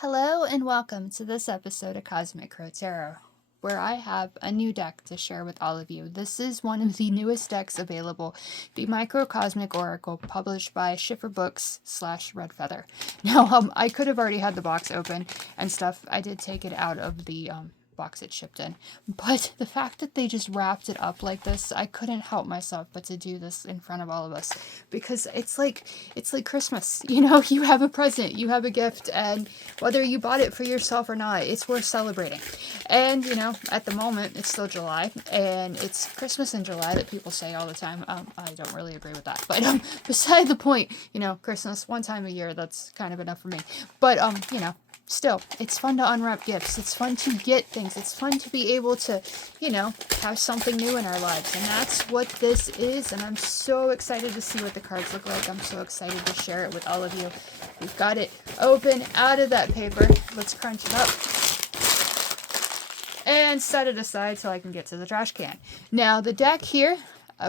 Hello and welcome to this episode of Cosmic Crow Tarot, where I have a new deck to share with all of you. This is one of the newest decks available, the Microcosmic Oracle, published by Schiffer Books / Red Feather. Now, I could have already had the box open and stuff. I did take it out of the box it shipped in, but the fact that they just wrapped it up like this, I couldn't help myself but to do this in front of all of us, because it's like Christmas. You have a present, you have a gift, and whether you bought it for yourself or not, it's worth celebrating. And at the moment it's still July, and it's Christmas in July that people say all the time. I don't really agree with that, but beside the point. Christmas one time a year, that's kind of enough for me. But still, it's fun to unwrap gifts. It's fun to get things. It's fun to be able to, have something new in our lives. And that's what this is. And I'm so excited to see what the cards look like. I'm so excited to share it with all of you. We've got it open out of that paper. Let's crunch it up and set it aside so I can get to the trash can. Now, the deck here,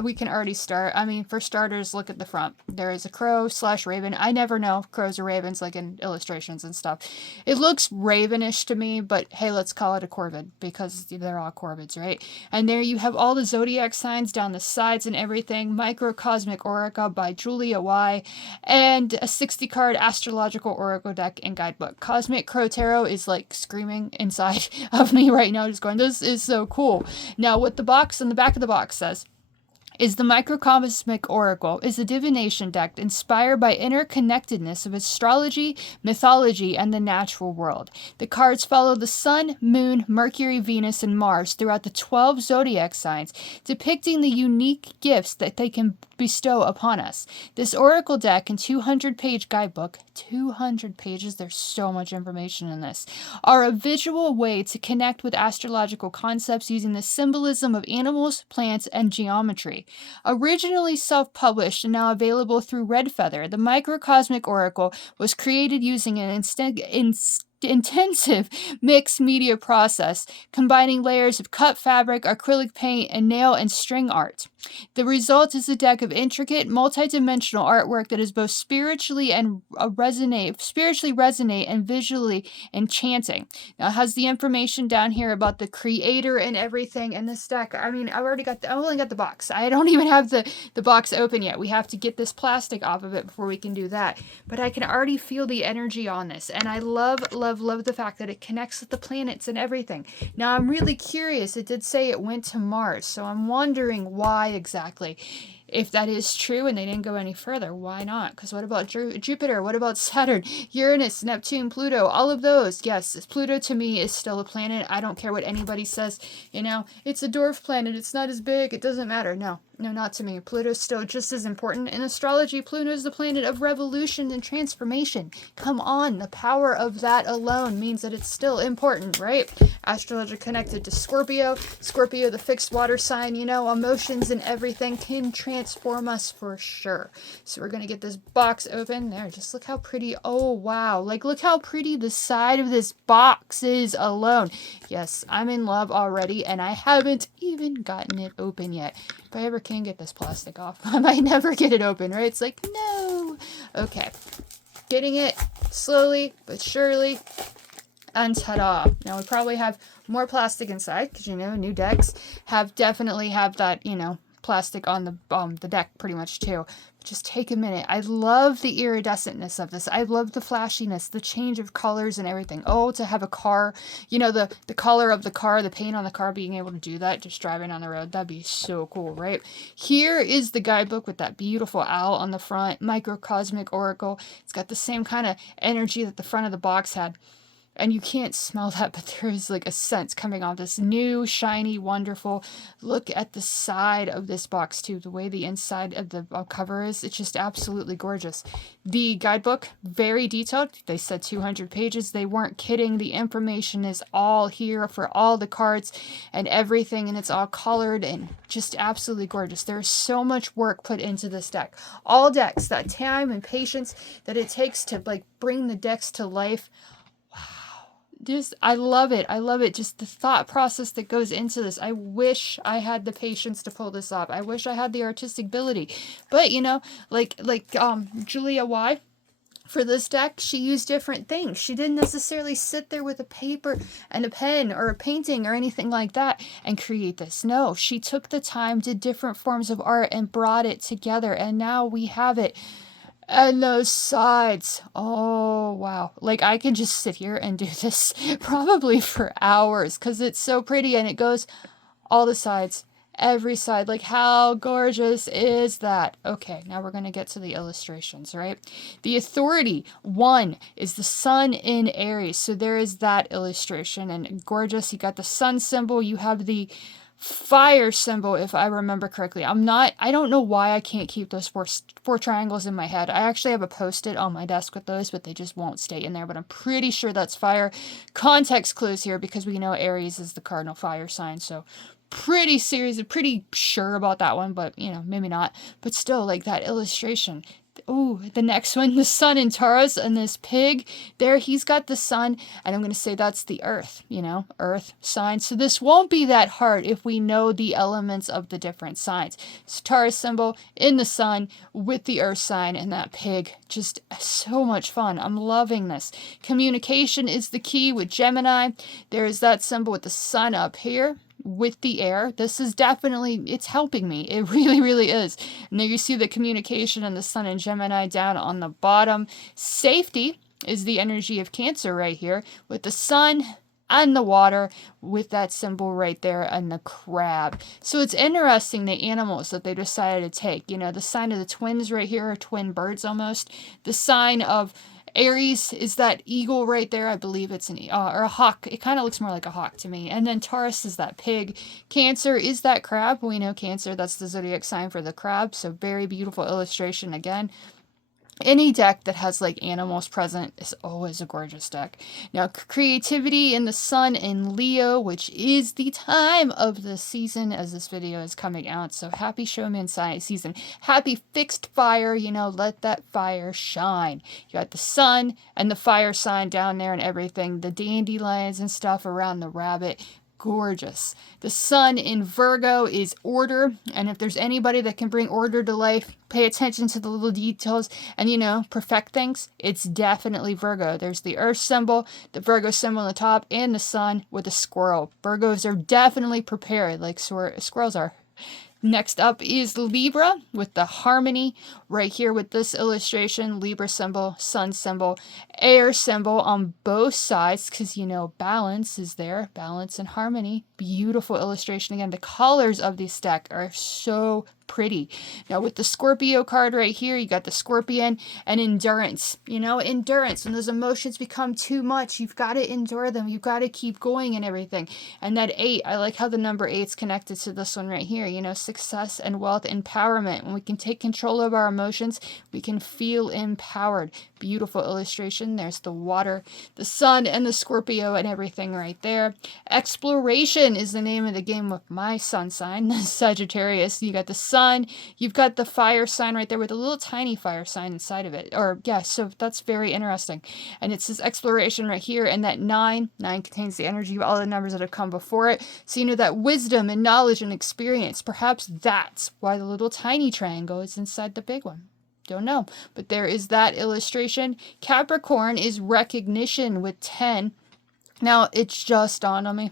we can already start. I mean, for starters, look at the front. There is a crow / raven. I never know if crows or ravens, like in illustrations and stuff. It looks ravenish to me, but hey, let's call it a corvid, because they're all corvids, right? And there you have all the zodiac signs down the sides and everything. Microcosmic Oracle by Julia Y. And a 60-card astrological oracle deck and guidebook. Cosmic Crow Tarot is like screaming inside of me right now, just going, this is so cool. Now, what the box on the back of the box says is the Microcosmic Oracle is a divination deck inspired by interconnectedness of astrology, mythology, and the natural world. The cards follow the Sun, Moon, Mercury, Venus, and Mars throughout the 12 zodiac signs, depicting the unique gifts that they can bestow upon us. This oracle deck and 200-page guidebook, 200 pages, there's so much information in this, are a visual way to connect with astrological concepts using the symbolism of animals, plants, and geometry. Originally self-published and now available through Red Feather, the Microcosmic Oracle was created using an intensive mixed media process, combining layers of cut fabric, acrylic paint, and nail and string art. The result is a deck of intricate, multi-dimensional artwork that is both spiritually resonate and visually enchanting. Now, it has the information down here about the creator and everything. And this deck, I mean, I only got the box. I don't even have the box open yet. We have to get this plastic off of it before we can do that. But I can already feel the energy on this, and I love the fact that it connects with the planets and everything. Now, I'm really curious. It did say it went to Mars, so I'm wondering why exactly. If that is true and they didn't go any further, why not? Because what about Jupiter? What about Saturn, Uranus, Neptune, Pluto? All of those. Yes, Pluto to me is still a planet. I don't care what anybody says. It's a dwarf planet. It's not as big. It doesn't matter. No, not to me. Pluto's still just as important. In astrology, Pluto is the planet of revolution and transformation. Come on. The power of that alone means that it's still important, right? Astrology connected to Scorpio. Scorpio, the fixed water sign, emotions and everything can transform us for sure. So we're going to get this box open. There, just look how pretty. Oh, wow. Look how pretty the side of this box is alone. Yes, I'm in love already, and I haven't even gotten it open yet. If I ever can get this plastic off, I might never get it open, right? It's like, no. Okay. Getting it slowly but surely. And ta-da. Now we probably have more plastic inside, because new decks definitely have that, plastic on the deck pretty much too. But just take a minute. I love the iridescentness of this. I love the flashiness, the change of colors and everything. Oh, to have a car, the color of the car, the paint on the car, being able to do that just driving on the road, that'd be so cool, right? Here is the guidebook with that beautiful owl on the front, Microcosmic Oracle. It's got the same kind of energy that the front of the box had. And you can't smell that, but there is a scent coming off this new, shiny, wonderful. Look at the side of this box too. The way the inside of the cover is, it's just absolutely gorgeous. The guidebook, very detailed. They said 200 pages. They weren't kidding. The information is all here for all the cards and everything, and it's all colored and just absolutely gorgeous. There's so much work put into this deck. All decks, that time and patience that it takes to bring the decks to life. I love it. Just the thought process that goes into this. I wish I had the patience to pull this off. I wish I had the artistic ability. But, Julia Y for this deck, she used different things. She didn't necessarily sit there with a paper and a pen or a painting or anything like that and create this. No, she took the time, did different forms of art, and brought it together. And now we have it. And those sides. Oh, wow. Like, I can just sit here and do this probably for hours because it's so pretty, and it goes all the sides. Every side. Like, how gorgeous is that? Okay, now we're going to get to the illustrations, right? The authority, 1, is the sun in Aries. So there is that illustration. And gorgeous. You got the sun symbol. You have the fire symbol, if I remember correctly. I don't know why I can't keep those four triangles in my head. I actually have a post-it on my desk with those, but they just won't stay in there. But I'm pretty sure that's fire. Context clues here, because we know Aries is the cardinal fire sign. So pretty serious, pretty sure about that one, but maybe not. But still, like, that illustration. Ooh, the next one, the sun in Taurus, and this pig there, he's got the sun, and I'm going to say that's the earth, earth sign. So this won't be that hard if we know the elements of the different signs. So Taurus symbol in the sun with the earth sign and that pig. Just so much fun. I'm loving this. Communication is the key with Gemini. There is that symbol with the sun up here with the air. This is definitely, it's helping me. It really, really is. And there you see the communication and the sun and Gemini down on the bottom. Safety is the energy of Cancer right here with the sun and the water with that symbol right there and the crab. So it's interesting, the animals that they decided to take. The sign of the twins right here are twin birds almost. The sign of Aries is that eagle right there. I believe it's or a hawk. It kind of looks more like a hawk to me. And then Taurus is that pig. Cancer is that crab. We know Cancer, that's the zodiac sign for the crab. So very beautiful illustration again. Any deck that has like animals present is always a gorgeous deck. Now, creativity in the sun in Leo, which is the time of the season as this video is coming out. So happy showman season. Happy fixed fire, let that fire shine. You got the sun and the fire sign down there and everything. The dandelions and stuff around the rabbit. Gorgeous. The sun in Virgo is order, and if there's anybody that can bring order to life, pay attention to the little details and perfect things, it's definitely Virgo. There's the earth symbol, the Virgo symbol on the top, and the sun with a squirrel. Virgos are definitely prepared like squirrels are. Next up is Libra with the harmony right here with this illustration. Libra symbol, sun symbol, air symbol on both sides because balance is there. Balance and harmony. Beautiful illustration again. The colors of this deck are so pretty. Now with the Scorpio card right here, you got the Scorpion and endurance. Endurance. When those emotions become too much, you've got to endure them. You've got to keep going and everything. And that 8, I like how the number 8's connected to this one right here. Success and wealth, empowerment. When we can take control of our emotions, we can feel empowered. Beautiful illustration. There's the water, the sun, and the Scorpio and everything right there. Exploration is the name of the game with my sun sign, Sagittarius. You got the sun, you've got the fire sign right there with a little tiny fire sign inside of it. So that's very interesting. And it says exploration right here, and that 9 contains the energy of all the numbers that have come before it. So that wisdom and knowledge and experience. Perhaps that's why the little tiny triangle is inside the big one. Don't know. But there is that illustration. Capricorn is recognition with 10. Now, it's just dawned on me.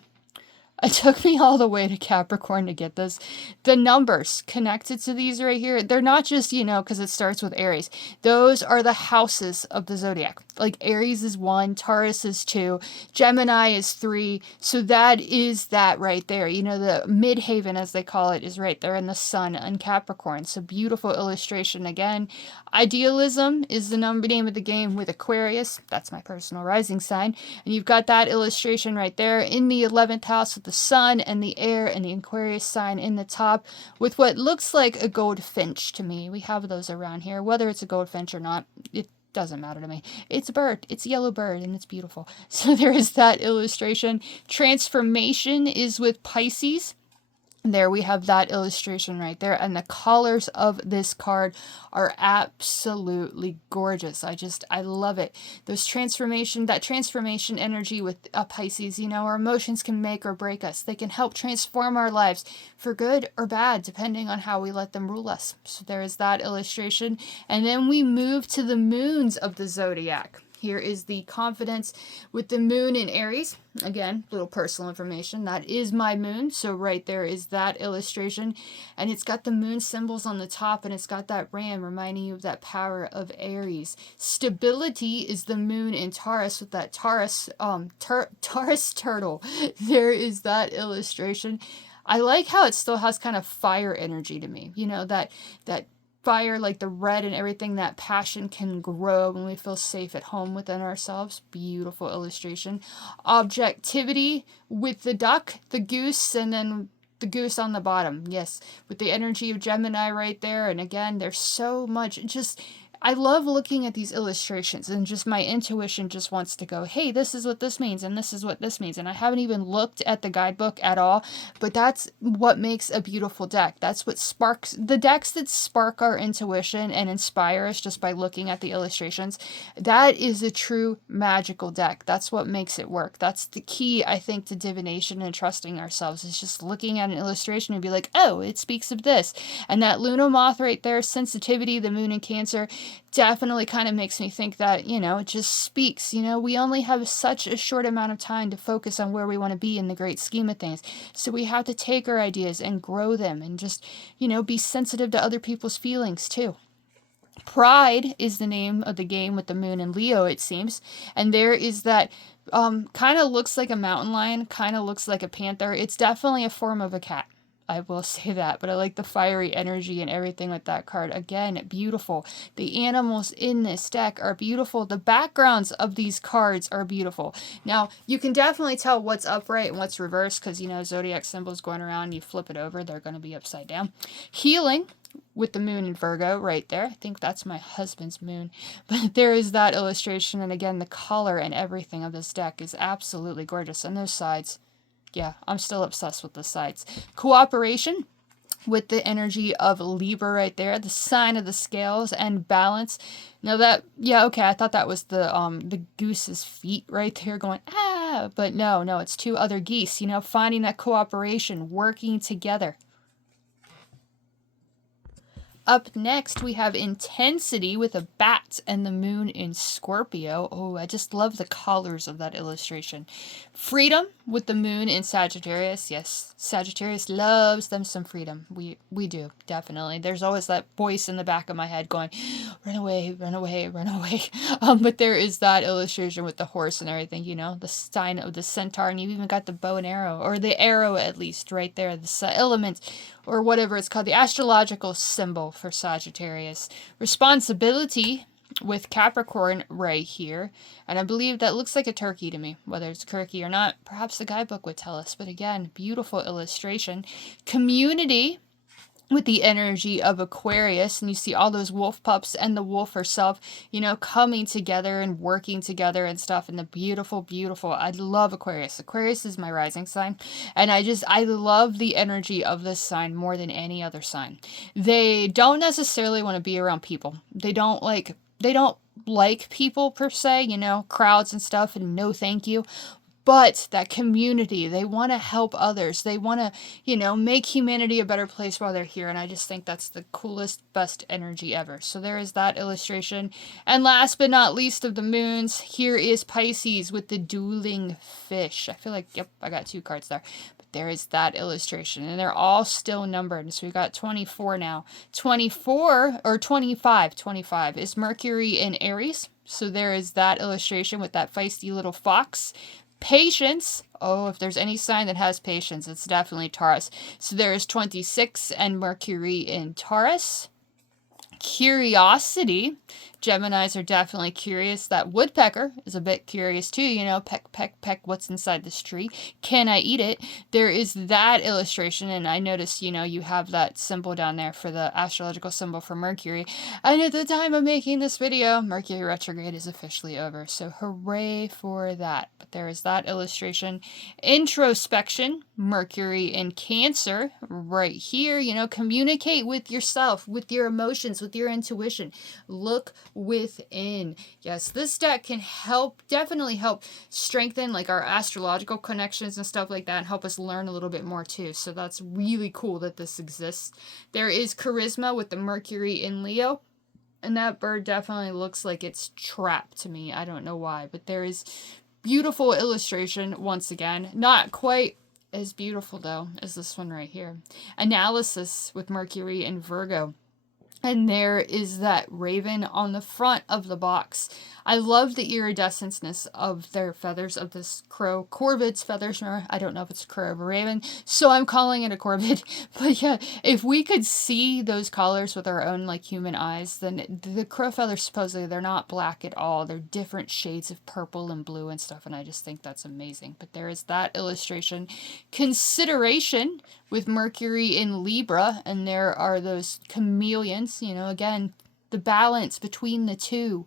It took me all the way to Capricorn to get this. The numbers connected to these right here, they're not just, because it starts with Aries. Those are the houses of the zodiac. Like Aries is 1, Taurus is 2, Gemini is 3. So that is that right there. The midhaven, as they call it, is right there in the sun and Capricorn. So beautiful illustration again. Idealism is the name of the game with Aquarius. That's my personal rising sign. And you've got that illustration right there in the 11th house with the sun and the air and the Aquarius sign in the top with what looks like a goldfinch to me. We have those around here. Whether it's a goldfinch or not, it doesn't matter to me. It's a bird. It's a yellow bird, and it's beautiful. So there is that illustration. Transformation is with Pisces. There we have that illustration right there. And the colors of this card are absolutely gorgeous. I love it. That transformation energy with a Pisces, our emotions can make or break us. They can help transform our lives for good or bad, depending on how we let them rule us. So there is that illustration. And then we move to the moons of the zodiac. Here is the confidence with the moon in Aries. Again, little personal information. That is my moon. So right there is that illustration. And it's got the moon symbols on the top, and it's got that ram reminding you of that power of Aries. Stability is the moon in Taurus with that Taurus turtle. There is that illustration. I like how it still has kind of fire energy to me. That fire, like the red and everything, that passion can grow when we feel safe at home within ourselves. Beautiful illustration. Objectivity with the duck, the goose, and then the goose on the bottom. Yes, with the energy of Gemini right there. And again, there's so much. I love looking at these illustrations, and just my intuition just wants to go, hey, this is what this means, and this is what this means. And I haven't even looked at the guidebook at all, but that's what makes a beautiful deck. That's what sparks the decks that spark our intuition and inspire us just by looking at the illustrations. That is a true magical deck. That's what makes it work. That's the key, I think, to divination and trusting ourselves, is just looking at an illustration and be like, oh, it speaks of this. And that Luna moth right there, sensitivity, the moon in Cancer, definitely kind of makes me think that, it just speaks. We only have such a short amount of time to focus on where we want to be in the great scheme of things. So we have to take our ideas and grow them, and just, be sensitive to other people's feelings too. Pride is the name of the game with the moon in Leo, it seems. And there is that kind of looks like a mountain lion, kind of looks like a panther. It's definitely a form of a cat. I will say that, but I like the fiery energy and everything with that card. Again, beautiful. The animals in this deck are beautiful. The backgrounds of these cards are beautiful. Now, you can definitely tell what's upright and what's reversed, because, zodiac symbols going around, you flip it over, they're going to be upside down. Healing with the moon in Virgo right there. I think that's my husband's moon. But there is that illustration, and again, the color and everything of this deck is absolutely gorgeous. And those sides, yeah, I'm still obsessed with the sides. Cooperation with the energy of Libra right there, the sign of the scales, and balance. Now that, yeah, okay, I thought that was the goose's feet right there going, but no, it's two other geese, finding that cooperation, working together. Up next, we have intensity with a bat and the moon in Scorpio. Oh, I just love the colors of that illustration. Freedom with the moon in Sagittarius. Yes, Sagittarius loves them some freedom. We do, definitely. There's always that voice in the back of my head going, run away, run away, run away. But there is that illustration with the horse and everything, the sign of the centaur, and you even got the bow and arrow, or the arrow at least, right there, the element, or whatever it's called, the astrological symbol for Sagittarius. Responsibility with Capricorn right here. And I believe that looks like a turkey to me. Whether it's a turkey or not, perhaps the guidebook would tell us. But again, beautiful illustration. Community with the energy of Aquarius, and you see all those wolf pups and the wolf herself, coming together and working together and stuff, and the beautiful, I love Aquarius. Aquarius is my rising sign, and I love the energy of this sign more than any other sign. They don't necessarily want to be around people. They don't like people per se, crowds and stuff, and no thank you. But that community, they want to help others. They want to, make humanity a better place while they're here. And I just think that's the coolest, best energy ever. So there is that illustration. And last but not least of the moons, here is Pisces with the dueling fish. I feel like, yep, I got two cards there. But there is that illustration. And they're all still numbered. So we got 24 now. 25 is Mercury in Aries. So there is that illustration with that feisty little fox. Patience. Oh, if there's any sign that has patience, it's definitely Taurus. So there is 26 and Mercury in Taurus. Curiosity Geminis are definitely curious. That woodpecker is a bit curious too, you know, peck, peck, peck, what's inside this tree? Can I eat it? There is that illustration, and I noticed, you know, you have that symbol down there for the astrological symbol for Mercury. And at the time of making this video, Mercury retrograde is officially over, so hooray for that. But there is that illustration. Introspection, Mercury in Cancer, right here, you know, communicate with yourself, with your emotions, with your intuition. Look within. Yes, this deck can help, definitely help strengthen like our astrological connections and stuff like that, and help us learn a little bit more too. So that's really cool that this exists. There is charisma with the Mercury in Leo, and that bird definitely looks like it's trapped to me. I don't know why, but there is beautiful illustration once again. Not quite as beautiful though as this one right here. Analysis with Mercury in Virgo. And there is that raven on the front of the box. I love the iridescence of their feathers, of this crow. Corvid's feathers, or I don't know if it's a crow or a raven, so I'm calling it a corvid. But yeah, if we could see those colors with our own like human eyes, then the crow feathers, supposedly, they're not black at all. They're different shades of purple and blue and stuff, and I just think that's amazing. But there is that illustration. Consideration with Mercury in Libra, and there are those chameleons, you know, again, the balance between the two.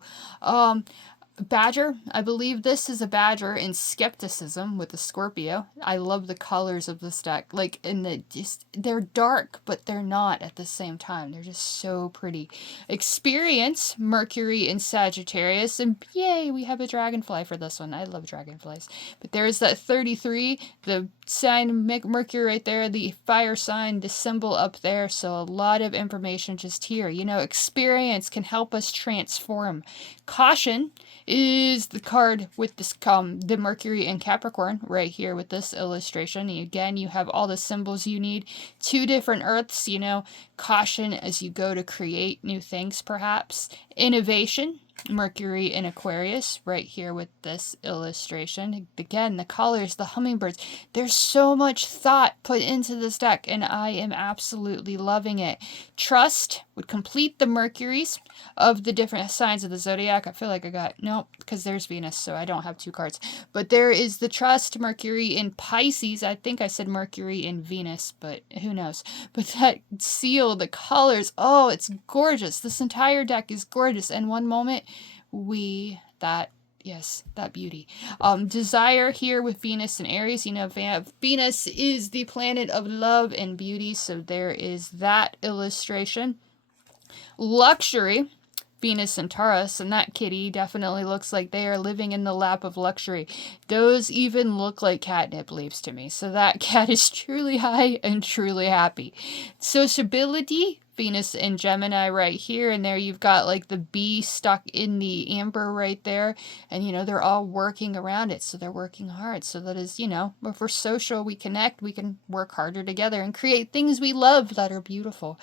Badger, I believe this is a badger in skepticism with the Scorpio. I love the colors of this deck. Like, in the just, they're dark, but they're not at the same time. They're just so pretty. Experience, Mercury in Sagittarius, and yay, we have a dragonfly for this one. I love dragonflies. But there's that 33, the sign Mercury right there, the fire sign, the symbol up there. So a lot of information just here. You know, experience can help us transform. Caution is the card with this the Mercury in Capricorn right here with this illustration. And again, you have all the symbols you need. 2 different earths, you know, caution as you go to create new things perhaps. Innovation, Mercury in Aquarius right here with this illustration. Again, the colors, the hummingbirds, there's so much thought put into this deck, and I am absolutely loving it. Trust would complete the Mercuries of the different signs of the zodiac. I feel like I got, nope, because there's Venus, so I don't have 2 cards. But there is the Trust, Mercury in Pisces. I think I said Mercury in Venus, but who knows. But that seal, the colors, oh, it's gorgeous. This entire deck is gorgeous. And one moment, yes, that beauty. Desire here with Venus and Aries. You know, Venus is the planet of love and beauty, so there is that illustration. Luxury, Venus and Taurus, and that kitty definitely looks like they are living in the lap of luxury. Those even look like catnip leaves to me, so that cat is truly high and truly happy. Sociability, Venus and Gemini right here, and there you've got like the bee stuck in the amber right there, and you know, they're all working around it, so they're working hard. So that is, you know, if we're social, we connect, we can work harder together and create things we love that are beautiful.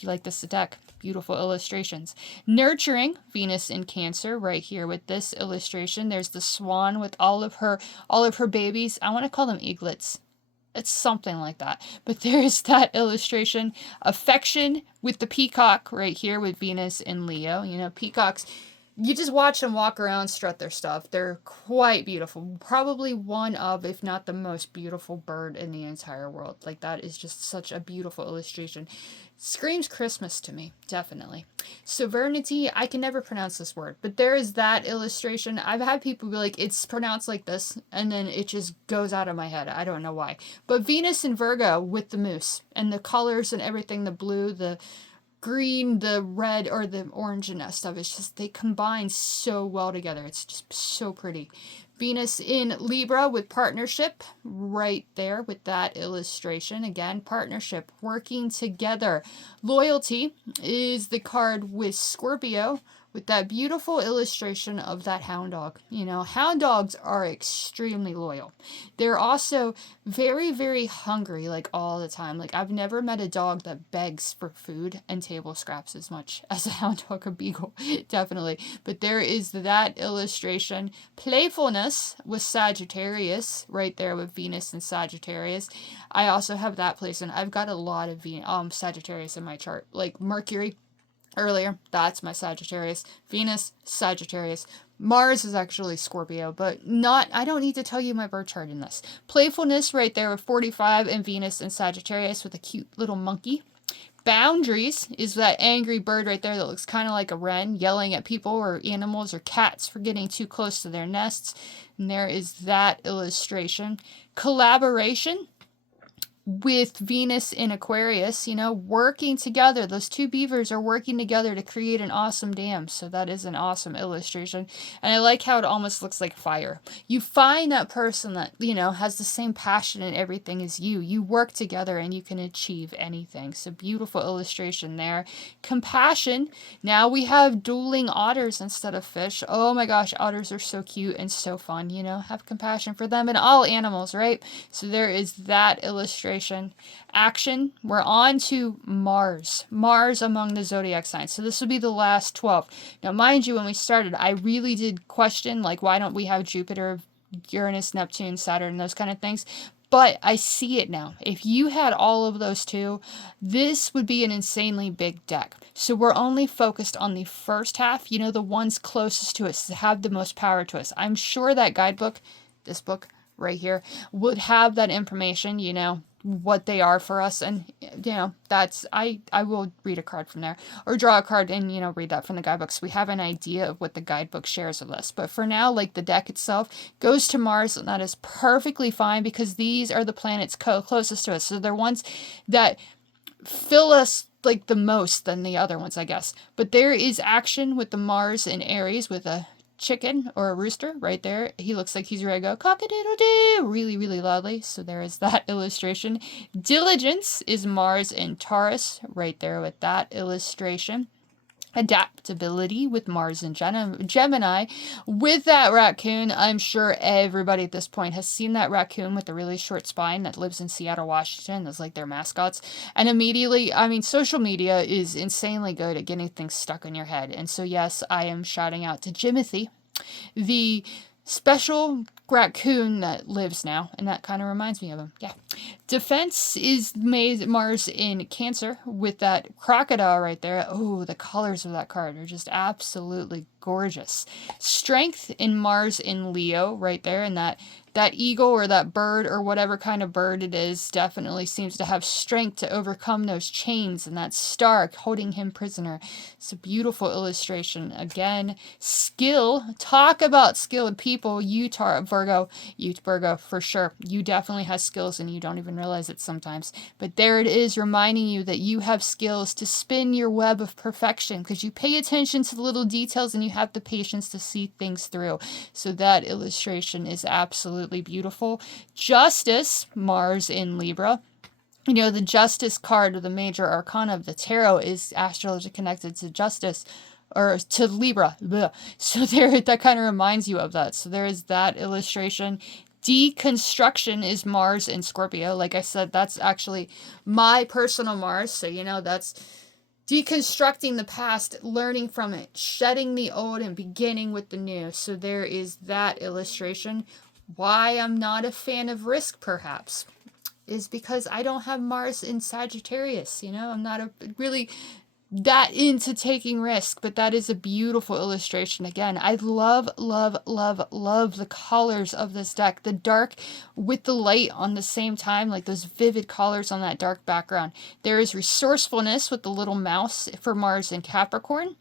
Be like this deck. Beautiful illustrations. Nurturing, Venus in Cancer right here with this illustration. There's the swan with all of her babies. I want to call them eaglets. It's something like that. But there's that illustration. Affection with the peacock right here with Venus in Leo. You know, peacocks, you just watch them walk around, strut their stuff. They're quite beautiful. Probably one of, if not the most beautiful bird in the entire world. Like, that is just such a beautiful illustration. Screams Christmas to me, definitely. Sovereignty, I can never pronounce this word, but there is that illustration. I've had people be like, it's pronounced like this, and then it just goes out of my head. I don't know why. But Venus in Virgo with the moose, and the colors and everything, the blue, the green, the red, or the orange and that stuff. It's just, they combine so well together. It's just so pretty. Venus in Libra with partnership right there with that illustration. Again, partnership, working together. Loyalty is the card with Scorpio with that beautiful illustration of that hound dog. You know, hound dogs are extremely loyal. They're also very, very hungry, like all the time. Like, I've never met a dog that begs for food and table scraps as much as a hound dog or beagle, definitely. But there is that illustration. Playfulness with Sagittarius right there with Venus and Sagittarius. I also have that place, and I've got a lot of Sagittarius in my chart. Like Mercury earlier. That's my Sagittarius. Venus, Sagittarius. Mars is actually Scorpio, but not, I don't need to tell you my birth chart in this. Playfulness right there with 45 and Venus and Sagittarius with a cute little monkey. Boundaries is that angry bird right there that looks kind of like a wren yelling at people or animals or cats for getting too close to their nests. And there is that illustration. Collaboration with Venus in Aquarius, you know, working together. Those two beavers are working together to create an awesome dam. So that is an awesome illustration. And I like how it almost looks like fire. You find that person that, you know, has the same passion and everything as you. You work together and you can achieve anything. So beautiful illustration there. Compassion. Now we have dueling otters instead of fish. Oh my gosh, otters are so cute and so fun, you know, have compassion for them and all animals, right? So there is that illustration. Action, we're on to Mars. Mars among the zodiac signs. So this will be the last 12. Now, mind you, when we started, I really did question, like, why don't we have Jupiter, Uranus, Neptune, Saturn, those kind of things? But I see it now. If you had all of those too, this would be an insanely big deck. So we're only focused on the first half, you know, the ones closest to us, that have the most power to us. I'm sure that guidebook, this book right here, would have that information, you know, what they are for us. And, you know, that's, I will read a card from there or draw a card and, you know, read that from the guidebook. So we have an idea of what the guidebook shares with us. But for now, like, the deck itself goes to Mars, and that is perfectly fine because these are the planets closest to us. So they're ones that fill us like the most than the other ones, I guess. But there is action with the Mars in Aries with a chicken or a rooster right there. He looks like he's ready to go cock-a-doodle-doo really, really loudly. So there is that illustration. Diligence is Mars in Taurus right there with that illustration. Adaptability with Mars and Gemini. With that raccoon, I'm sure everybody at this point has seen that raccoon with the really short spine that lives in Seattle, Washington. That's like their mascots. And immediately, I mean, social media is insanely good at getting things stuck in your head. And so, yes, I am shouting out to Jimothy, the special raccoon that lives now, and that kind of reminds me of him. Yeah. Defense is Mars in Cancer with that crocodile right there. Oh, the colors of that card are just absolutely gorgeous. Strength in Mars in Leo right there, and that eagle or that bird or whatever kind of bird it is definitely seems to have strength to overcome those chains, and that star holding him prisoner. It's a beautiful illustration. Again, skill. Talk about skilled people. Virgo, for sure. You definitely have skills and you don't even realize it sometimes. But there it is, reminding you that you have skills to spin your web of perfection because you pay attention to the little details and you have the patience to see things through. So that illustration is absolutely beautiful. Justice, Mars in Libra. You know, the Justice card of the major arcana of the tarot is astrologically connected to justice, or to Libra. Blech. So there, that kind of reminds you of that. So there is that illustration. Deconstruction is Mars in Scorpio. Like I said, that's actually my personal Mars. So, you know, that's deconstructing the past, learning from it, shedding the old and beginning with the new. So there is that illustration. Why I'm not a fan of risk, perhaps, is because I don't have Mars in Sagittarius. You know, I'm not really that into taking risk, but that is a beautiful illustration. Again, I love the colors of this deck. The dark with the light on the same time, like those vivid colors on that dark background. There is resourcefulness with the little mouse for Mars and Capricorn.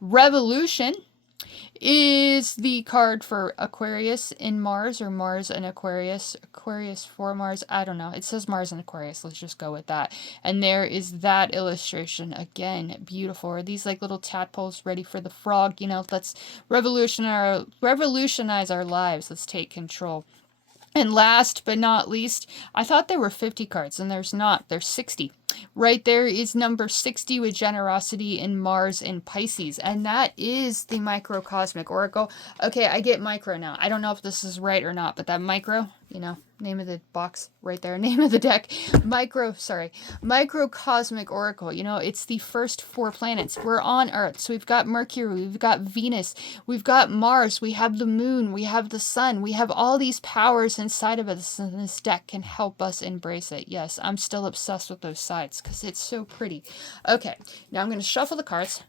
Revolution is the card for Aquarius in Mars, or Mars and Aquarius. Aquarius for Mars. I don't know. It says Mars and Aquarius. Let's just go with that. And there is that illustration. Again, beautiful. Are these like little tadpoles ready for the frog? You know, let's revolutionize our lives. Let's take control. And last but not least, I thought there were 50 cards, and there's not. There's 60. Right there is number 60 with generosity in Mars in Pisces. And that is the microcosmic oracle. Okay, I get micro now. I don't know if this is right or not, but that micro, you know, name of the box right there, name of the deck, microcosmic oracle. You know, it's the first 4 planets. We're on Earth. So we've got Mercury, we've got Venus, we've got Mars, we have the moon, we have the sun, we have all these powers inside of us, and this deck can help us embrace it. Yes, I'm still obsessed with those sides. sides because it's so pretty. Okay, now I'm going to shuffle the cards.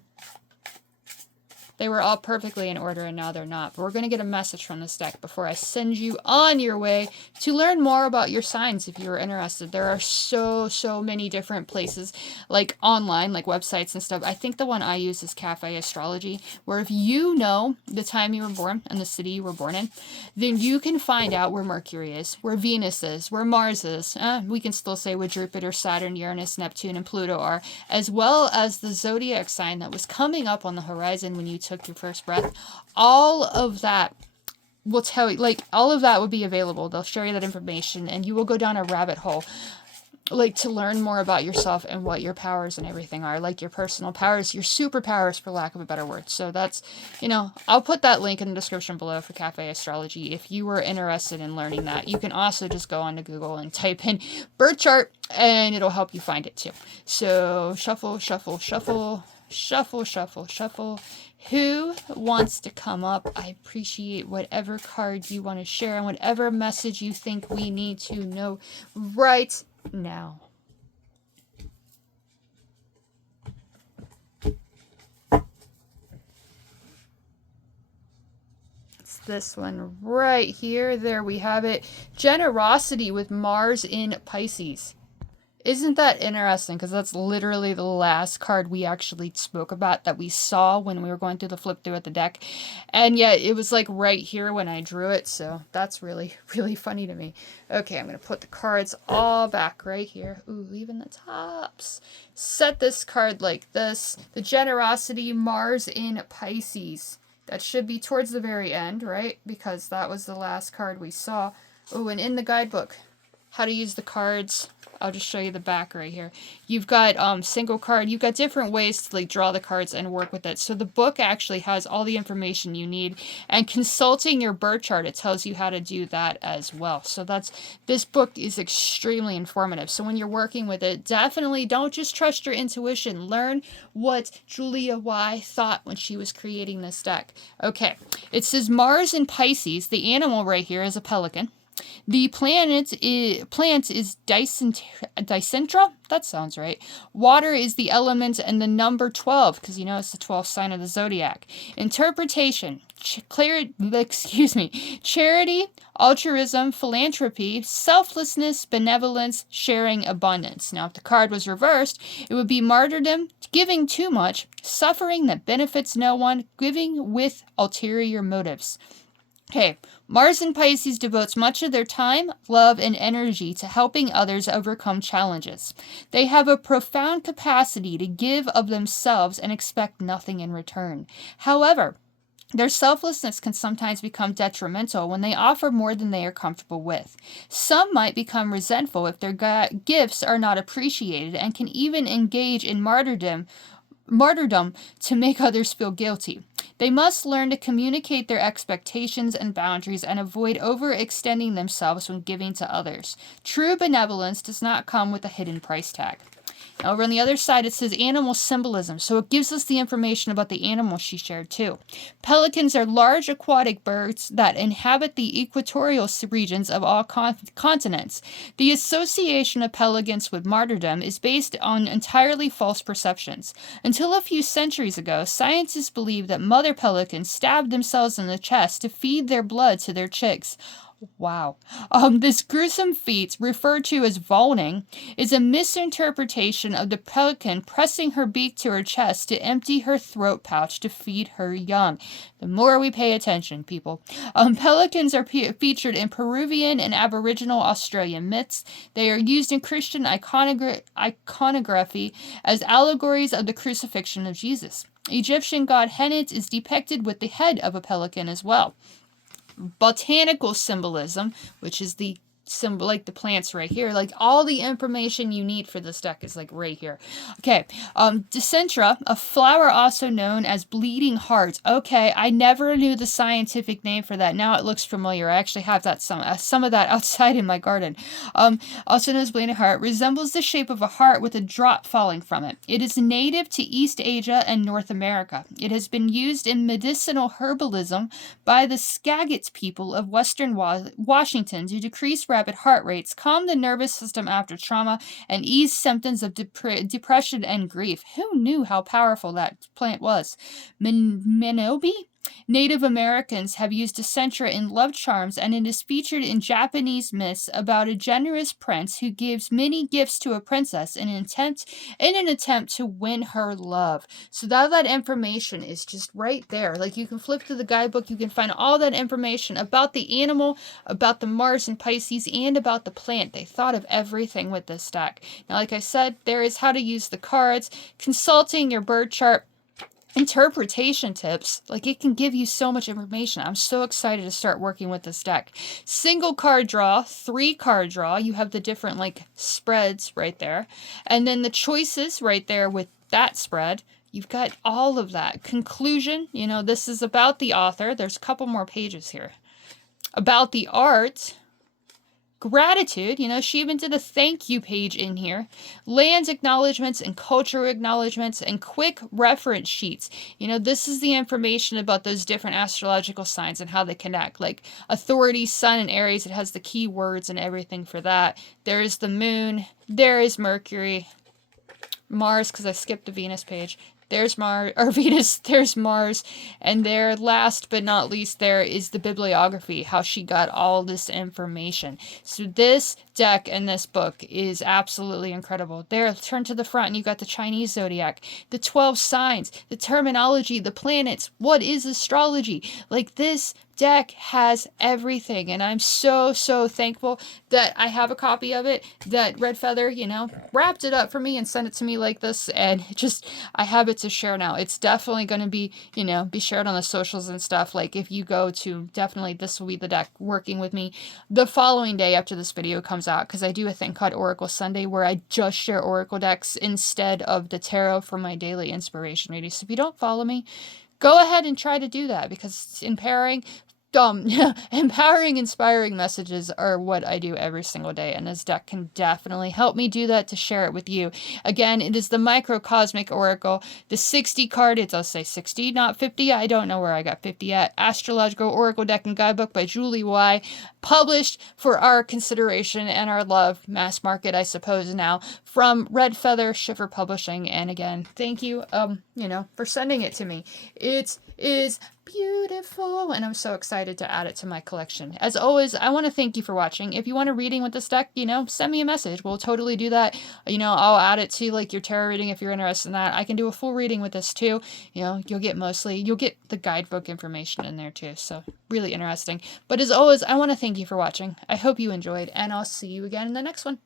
They were all perfectly in order and now they're not. But we're going to get a message from this deck before I send you on your way to learn more about your signs if you're interested. There are so many different places, like online, like websites and stuff. I think the one I use is Cafe Astrology, where if you know the time you were born and the city you were born in, then you can find out where Mercury is, where Venus is, where Mars is. We can still say where Jupiter, Saturn, Uranus, Neptune, and Pluto are, as well as the zodiac sign that was coming up on the horizon when you took your first breath. All of that will tell you, like, all of that will be available. They'll share you that information and you will go down a rabbit hole, like, to learn more about yourself and what your powers and everything are, like your personal powers, your superpowers, for lack of a better word. So that's, you know, I'll put that link in the description below for Cafe Astrology if you were interested in learning that. You can also just go onto Google and type in birth chart and it'll help you find it too. So shuffle, shuffle, shuffle, shuffle, shuffle, shuffle. Who wants to come up? I appreciate whatever card you want to share and whatever message you think we need to know right now. It's this one right here. There we have it. Generosity with Mars in Pisces. Isn't that interesting? Because that's literally the last card we actually spoke about that we saw when we were going through the flip through at the deck. And yet it was like right here when I drew it. So that's really funny to me. Okay, I'm going to put the cards all back right here. Ooh, even the tops. Set this card like this. The Generosity, Mars in Pisces. That should be towards the very end, right? Because that was the last card we saw. Oh, and in the guidebook, how to use the cards. I'll just show you the back right here. You've got single card. You've got different ways to like draw the cards and work with it. So the book actually has all the information you need. And consulting your birth chart, it tells you how to do that as well. So this book is extremely informative. So when you're working with it, definitely don't just trust your intuition. Learn what Julia Y thought when she was creating this deck. Okay, it says Mars in Pisces. The animal right here is a pelican. The plant is Dicentra. That sounds right. Water is the element and the number 12, because you know it's the 12th sign of the zodiac. Interpretation. Charity, altruism, philanthropy, selflessness, benevolence, sharing, abundance. Now, if the card was reversed, it would be martyrdom, giving too much, suffering that benefits no one, giving with ulterior motives. Okay, Mars in Pisces devotes much of their time, love, and energy to helping others overcome challenges. They have a profound capacity to give of themselves and expect nothing in return. However, their selflessness can sometimes become detrimental when they offer more than they are comfortable with. Some might become resentful if their gifts are not appreciated and can even engage in martyrdom to make others feel guilty. They must learn to communicate their expectations and boundaries and avoid overextending themselves when giving to others. True benevolence does not come with a hidden price tag. Over on the other side, it says animal symbolism, so it gives us the information about the animals she shared too. Pelicans are large aquatic birds that inhabit the equatorial regions of all continents. The association of pelicans with martyrdom is based on entirely false perceptions. Until a few centuries ago, scientists believed that mother pelicans stabbed themselves in the chest to feed their blood to their chicks. Wow. This gruesome feat, referred to as voling, is a misinterpretation of the pelican pressing her beak to her chest to empty her throat pouch to feed her young. The more we pay attention, people. Pelicans are featured in Peruvian and Aboriginal Australian myths. They are used in Christian iconography as allegories of the crucifixion of Jesus. Egyptian god Henet is depicted with the head of a pelican as well. Botanical symbolism, which is the symbol, like the plants right here, like all the information you need for this deck is like right here. Okay, Dicentra, a flower also known as bleeding heart. Okay, I never knew the scientific name for that. Now it looks familiar. I actually have that some of that outside in my garden. Also known as bleeding heart, resembles the shape of a heart with a drop falling from it. It is native to East Asia and North America. It has been used in medicinal herbalism by the Skagit people of Western Washington to decrease rapid heart rates, calm the nervous system after trauma, and ease symptoms of depression and grief. Who knew how powerful that plant was? Minobi? Native Americans have used Essentia in love charms, and it is featured in Japanese myths about a generous prince who gives many gifts to a princess in an attempt to win her love. So that information is just right there. Like, you can flip to the guidebook, you can find all that information about the animal, about the Mars and Pisces, and about the plant. They thought of everything with this deck. Now, like I said, there is how to use the cards, consulting your birth chart, interpretation tips. Like, it can give you so much information. I'm so excited to start working with this deck. Single card draw, 3 card draw. You have the different like spreads right there, and then the choices right there with that spread. You've got all of that. Conclusion, you know, this is about the author. There's a couple more pages here. About the art. Gratitude, you know, she even did a thank you page in here. Lands acknowledgments and cultural acknowledgments and quick reference sheets. You know, this is the information about those different astrological signs and how they connect. Like authority, sun, and Aries, it has the keywords and everything for that. There is the moon. There is Mercury. Mars, because I skipped the Venus page. There's Mars, or Venus, there's Mars, and there, last but not least, there is the bibliography, how she got all this information. So this deck and this book is absolutely incredible. There, turn to the front, and you've got the Chinese zodiac, the 12 signs, the terminology, the planets, what is astrology? Like, this deck has everything, and I'm so thankful that I have a copy of it, that Red Feather, you know, wrapped it up for me and sent it to me like this, and just, I have it to share now. It's definitely going to be, you know, be shared on the socials and stuff. Like, if you go to, definitely this will be the deck working with me the following day after this video comes out, because I do a thing called Oracle Sunday where I just share Oracle decks instead of the tarot for my daily inspiration reading. So if you don't follow me, go ahead and try to do that, because empowering, inspiring messages are what I do every single day, and this deck can definitely help me do that, to share it with you. Again, it is the Microcosmic Oracle, the 60 card, it does say 60, not 50, I don't know where I got 50 at, Astrological Oracle Deck and Guidebook by Julie Y, published for our consideration and our love, mass market, I suppose now, from Red Feather Schiffer Publishing. And again, thank you, you know, for sending it to me. It is beautiful, and I'm so excited to add it to my collection. As always, I want to thank you for watching. If you want a reading with this deck, you know, send me a message. We'll totally do that. You know, I'll add it to like your tarot reading if you're interested in that. I can do a full reading with this too. You know, you'll get the guidebook information in there too. So really interesting. But as always, I want to thank you for watching. I hope you enjoyed, and I'll see you again in the next one.